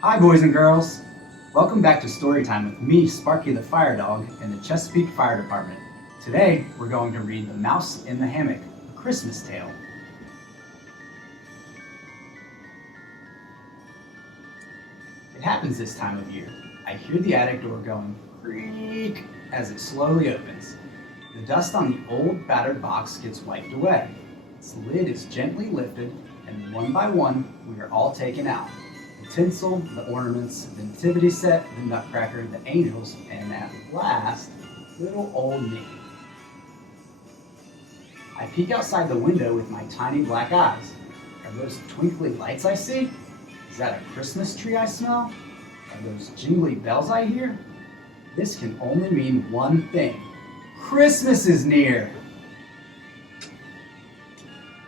Hi, boys and girls. Welcome back to Storytime with me, Sparky the Fire Dog, and the Chesapeake Fire Department. Today, we're going to read The Mouse in the Hammock, a Christmas tale. It happens this time of year. I hear the attic door going creak as it slowly opens. The dust on the old, battered box gets wiped away. Its lid is gently lifted, and one by one, we are all taken out. The tinsel, the ornaments, the nativity set, the nutcracker, the angels, and at last, little old me. I peek outside the window with my tiny black eyes. Are those twinkly lights I see? Is that a Christmas tree I smell? Are those jingly bells I hear? This can only mean one thing. Christmas is near!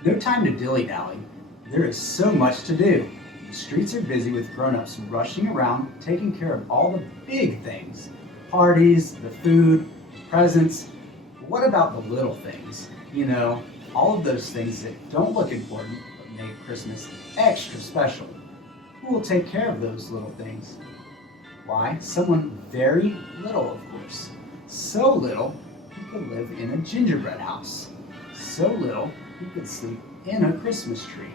No time to dilly-dally. There is so much to do. The streets are busy with grown-ups rushing around, taking care of all the big things. The parties, the food, the presents. But what about the little things? You know, all of those things that don't look important, but make Christmas extra special. Who will take care of those little things? Why, someone very little, of course. So little, he could live in a gingerbread house. So little, he could sleep in a Christmas tree.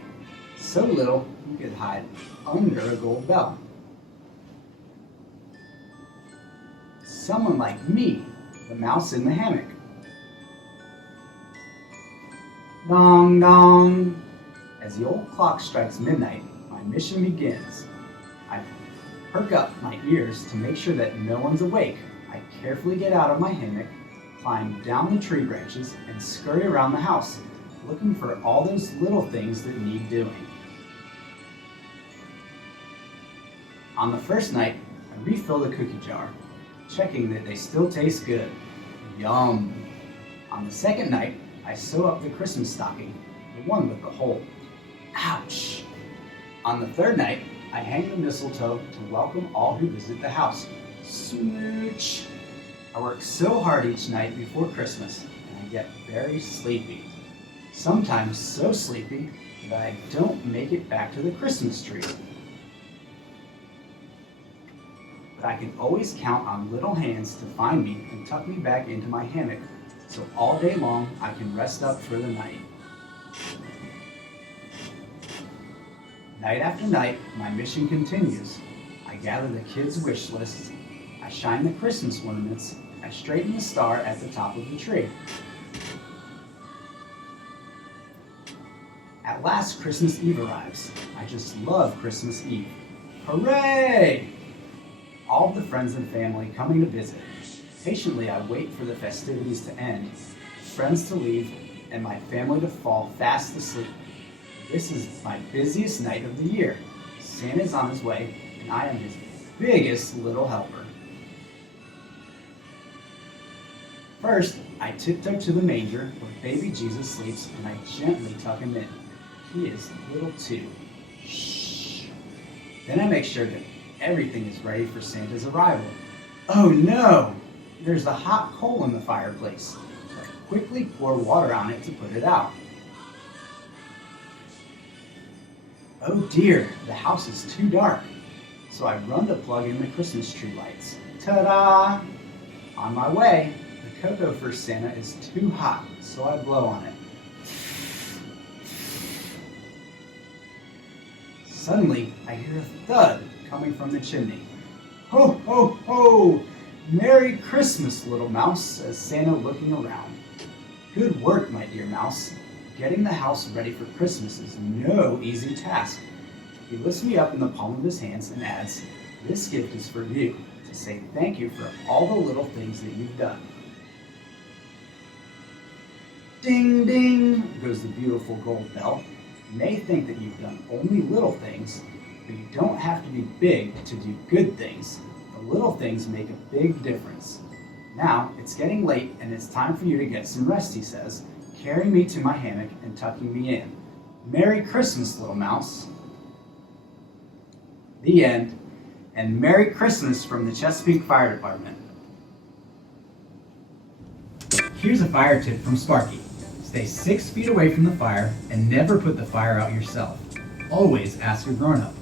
So little, he could hide under a gold bell. Someone like me, the mouse in the hammock. Dong, dong. As the old clock strikes midnight, my mission begins. I perk up my ears to make sure that no one's awake. I carefully get out of my hammock, climb down the tree branches, and scurry around the house, looking for all those little things that need doing. On the first night, I refill the cookie jar, checking that they still taste good. Yum! On the second night, I sew up the Christmas stocking, the one with the hole. Ouch! On the third night, I hang the mistletoe to welcome all who visit the house. Smooch! I work so hard each night before Christmas, and I get very sleepy. Sometimes so sleepy that I don't make it back to the Christmas tree. But I can always count on little hands to find me and tuck me back into my hammock, so all day long I can rest up for the night. Night after night, my mission continues. I gather the kids' wish lists, I shine the Christmas ornaments, I straighten the star at the top of the tree. At last, Christmas Eve arrives. I just love Christmas Eve. Hooray! All of the friends and family coming to visit. Patiently, I wait for the festivities to end, friends to leave, and my family to fall fast asleep. This is my busiest night of the year. Santa's on his way, and I am his biggest little helper. First, I tiptoe to the manger where baby Jesus sleeps, and I gently tuck him in. He is little too. Shh. Then I make sure that everything is ready for Santa's arrival. Oh no! There's a hot coal in the fireplace. So I quickly pour water on it to put it out. Oh dear, the house is too dark. So I run to plug in the Christmas tree lights. Ta-da! On my way, the cocoa for Santa is too hot, so I blow on it. Suddenly, I hear a thud coming from the chimney. Ho, ho, ho! Merry Christmas, little mouse, says Santa looking around. Good work, my dear mouse. Getting the house ready for Christmas is no easy task. He lifts me up in the palm of his hands and adds, this gift is for you, to say thank you for all the little things that you've done. Ding, ding, goes the beautiful gold bell. You may think that you've done only little things, but you don't have to be big to do good things. The little things make a big difference. Now, it's getting late and it's time for you to get some rest, he says, carrying me to my hammock and tucking me in. Merry Christmas, little mouse. The end. And Merry Christmas from the Chesapeake Fire Department. Here's a fire tip from Sparky. Stay 6 feet away from the fire and never put the fire out yourself. Always ask a grown-up.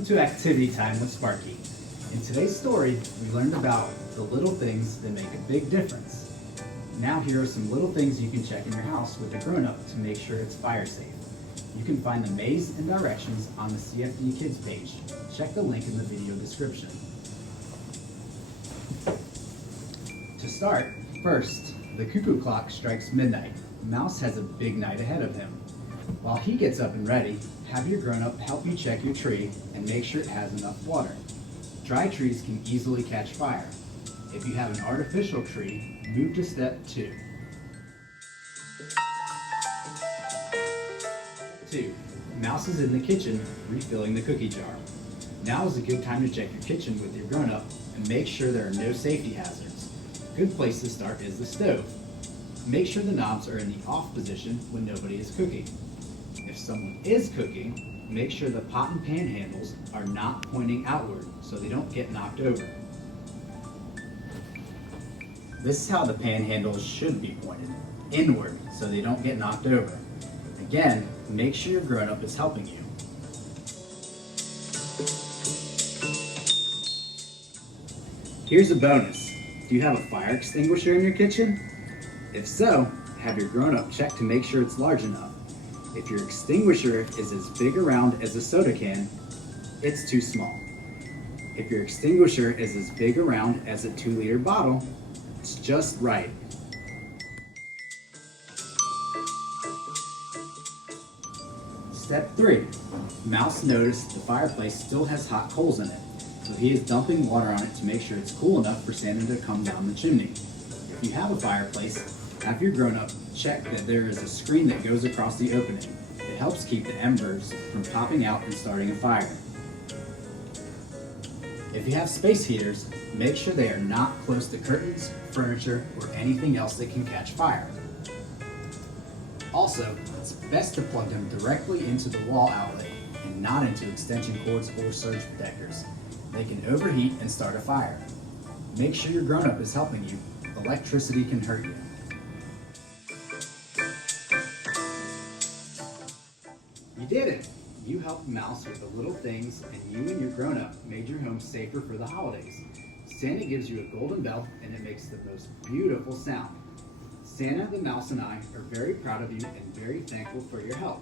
Welcome to Activity Time with Sparky. In today's story, we learned about the little things that make a big difference. Now here are some little things you can check in your house with a grown-up to make sure it's fire safe. You can find the maze and directions on the CFD Kids page. Check the link in the video description. To start, first, the cuckoo clock strikes midnight. Mouse has a big night ahead of him. While he gets up and ready, have your grown-up help you check your tree and make sure it has enough water. Dry trees can easily catch fire. If you have an artificial tree, move to step 2. 2. Mouse is in the kitchen refilling the cookie jar. Now is a good time to check your kitchen with your grown-up and make sure there are no safety hazards. A good place to start is the stove. Make sure the knobs are in the off position when nobody is cooking. If someone is cooking, make sure the pot and pan handles are not pointing outward so they don't get knocked over. This is how the pan handles should be pointed, inward, so they don't get knocked over. Again, make sure your grown-up is helping you. Here's a bonus. Do you have a fire extinguisher in your kitchen? If so, have your grown-up check to make sure it's large enough. If your extinguisher is as big around as a soda can, it's too small. If your extinguisher is as big around as a 2-liter bottle, it's just right. Step 3. Mouse noticed the fireplace still has hot coals in it, so he is dumping water on it to make sure it's cool enough for Santa to come down the chimney. If you have a fireplace, have your grown-up check that there is a screen that goes across the opening. It helps keep the embers from popping out and starting a fire. If you have space heaters, make sure they are not close to curtains, furniture, or anything else that can catch fire. Also, it's best to plug them directly into the wall outlet and not into extension cords or surge protectors. They can overheat and start a fire. Make sure your grown-up is helping you. Electricity can hurt you. You did it! You helped Mouse with the little things, and you and your grown-up made your home safer for the holidays. Santa gives you a golden bell, and it makes the most beautiful sound. Santa, the Mouse, and I are very proud of you and very thankful for your help.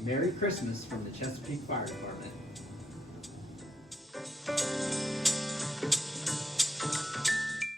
Merry Christmas from the Chesapeake Fire Department.